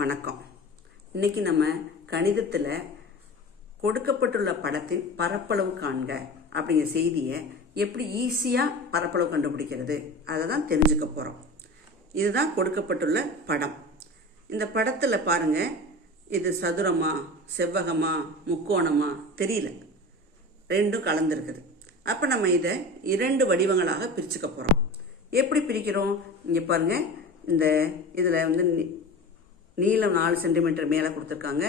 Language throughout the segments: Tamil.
வணக்கம். இன்னைக்கு நம்ம கணிதத்தில் கொடுக்கப்பட்டுள்ள படத்தின் பரப்பளவு காண்க அப்படிங்கிற செய்தியை எப்படி ஈஸியாக பரப்பளவு கண்டுபிடிக்கிறது அதை தான் தெரிஞ்சுக்க போகிறோம் இதுதான் கொடுக்கப்பட்டுள்ள படம். இந்த படத்தில் பாருங்க இது சதுரமா செவ்வகமா முக்கோணமா தெரியல. ரெண்டும் கலந்துருக்குது. அப்போ நம்ம இதை இரண்டு வடிவங்களாக பிரிச்சுக்க போகிறோம் எப்படி பிரிக்கிறோம்? இங்கே பாருங்க இந்த இதில் வந்து நீளம் நாலு சென்டிமீட்டர் மேலே கொடுத்துருக்காங்க.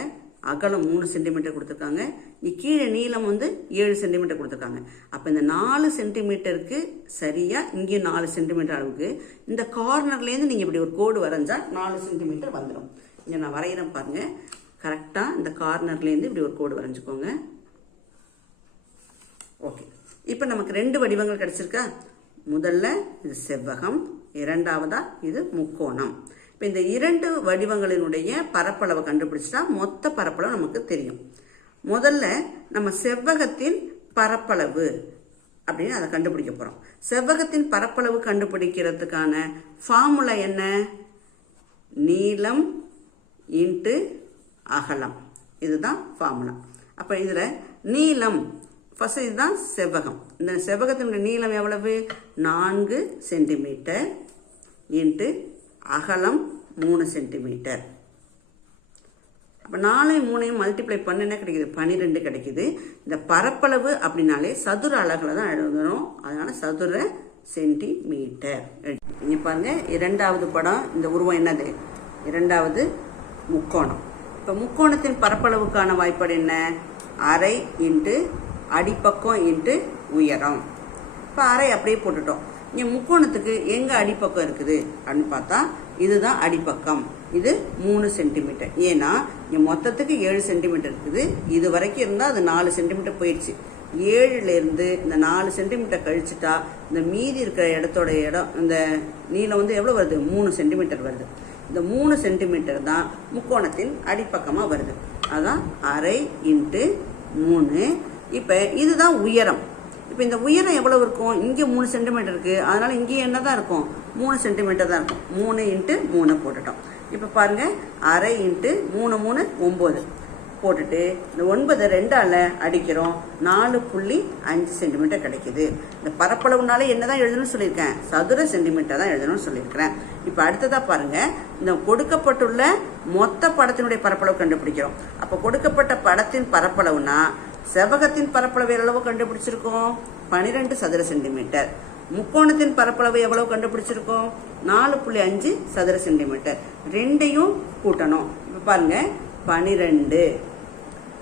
அகலம் மூணு சென்டிமீட்டர் கொடுத்துருக்காங்க. நீ கீழே நீளம் வந்து ஏழு சென்டிமீட்டர் கொடுத்துருக்காங்க. அப்போ இந்த நாலு சென்டிமீட்டருக்கு சரியாக இங்கேயும் நாலு சென்டிமீட்டர் அளவுக்கு. இந்த கார்னர்லேருந்து நீங்கள் இப்படி ஒரு கோடு வரைஞ்சால் நாலு சென்டிமீட்டர் வந்துடும் இங்கே நான் வரைகிறேன் பாருங்கள் கரெக்டாக இந்த கார்னர்லேருந்து இப்படி ஒரு கோடு வரைஞ்சிக்கோங்க. ஓகே இப்போ நமக்கு ரெண்டு வடிவங்கள் கிடச்சிருக்கா? முதல்ல இது செவ்வகம் இரண்டாவதா? இது முக்கோணம். இப்போ இந்த இரண்டு வடிவங்களினுடைய பரப்பளவை கண்டுபிடிச்சிட்டா மொத்த பரப்பளவு நமக்கு தெரியும். முதல்ல நம்ம செவ்வகத்தின் பரப்பளவு அப்படின்னு அதை கண்டுபிடிக்க போகிறோம் செவ்வகத்தின் பரப்பளவு கண்டுபிடிக்கிறதுக்கான ஃபார்முலா என்ன? நீளம் இன்ட்டு அகலம். இதுதான் ஃபார்முலா அப்போ இதில் நீளம் ஃபஸ்ட்டு இதுதான் செவ்வகம். இந்த செவ்வகத்தினுடைய நீளம் எவ்வளவு? நான்கு சென்டிமீட்டர் இன்ட்டு அகலம் மூணு சென்டிமீட்டர். அப்போ நாலையும் மூணையும் மல்டிப்ளை பண்ண என்ன கிடைக்குது. பன்னிரெண்டு கிடைக்குது. இந்த பரப்பளவு அப்படின்னாலே சதுர அழகில் தான் எழுதணும். அதனால் சதுர சென்டிமீட்டர். இங்கே பாருங்கள் இரண்டாவது படம் இந்த உருவம் என்னது? இரண்டாவது முக்கோணம். இப்போ முக்கோணத்தின் பரப்பளவுக்கான வாய்ப்பாடு என்ன? அரை இன்ட்டு அடிப்பக்கம் இன்ட்டு உயரம். இப்போ அரை அப்படியே போட்டுட்டோம். இங்கே முக்கோணத்துக்கு எங்கே அடிப்பக்கம் இருக்குது? அப்படின்னு பார்த்தா இதுதான் அடிப்பக்கம். இது மூணு சென்டிமீட்டர். ஏன்னா இங்கே மொத்தத்துக்கு ஏழு சென்டிமீட்டர் இருக்குது. இது வரைக்கும் இருந்தால் அது நாலு சென்டிமீட்டர் போயிடுச்சு. ஏழுலேருந்து இந்த நாலு சென்டிமீட்டர் கழிச்சுட்டா இந்த மீதி இருக்கிற இடத்தோட இடம் இந்த நீளம் வந்து எவ்வளோ வருது? மூணு சென்டிமீட்டர் வருது. இந்த மூணு சென்டிமீட்டர் தான் முக்கோணத்தின் அடிப்பக்கமாக வருது. அதான் அரை இன்ட்டு மூணு இப்போ இதுதான் உயரம். இப்போ இந்த உயரம் எவ்வளவு இருக்கும்? இங்கே மூணு சென்டிமீட்டர் இருக்குது அதனால் இங்கே என்ன தான் இருக்கும்? மூணு சென்டிமீட்டர் தான் இருக்கும். மூணு இன்ட்டு மூணு போட்டுட்டோம். இப்போ பாருங்க அரை இன்ட்டு மூணு மூணு ஒம்பது போட்டுட்டு இந்த ஒன்பது ரெண்டால அடிக்கிறோம். நாலு புள்ளி அஞ்சு சென்டிமீட்டர் கிடைக்குது. இந்த பரப்பளவுனால என்னதான் எழுதணும்னு சொல்லியிருக்கேன். சதுர சென்டிமீட்டர் தான் எழுதணும்னு சொல்லியிருக்கிறேன். இப்போ அடுத்ததாக பாருங்கள் இந்த கொடுக்கப்பட்டுள்ள மொத்த படத்தினுடைய பரப்பளவு கண்டுபிடிக்கிறோம். அப்போ கொடுக்கப்பட்ட படத்தின் பரப்பளவுனா செவ்வகத்தின் பரப்பளவு எவ்வளவு கண்டுபிடிச்சிருக்கோம்? பனிரெண்டு சதுர சென்டிமீட்டர். முக்கோணத்தின் பரப்பளவு எவ்வளவு கண்டுபிடிச்சிருக்கோம்? நாலு புள்ளி அஞ்சு சதுர சென்டிமீட்டர். ரெண்டையும் கூட்டணும். இப்போ பாருங்க பனிரெண்டு.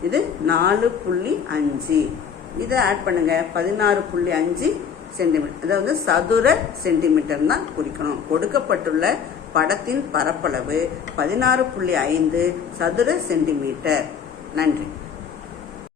இது நாலு புள்ளி அஞ்சு. இதை ஆட் பண்ணுங்க. பதினாறு புள்ளி அஞ்சு சென்டிமீட்டர் அதாவது சதுர சென்டிமீட்டர் தான் குறிக்கணும். கொடுக்கப்பட்டுள்ள படத்தின் பரப்பளவு பதினாறு புள்ளி ஐந்து சதுர சென்டிமீட்டர். நன்றி.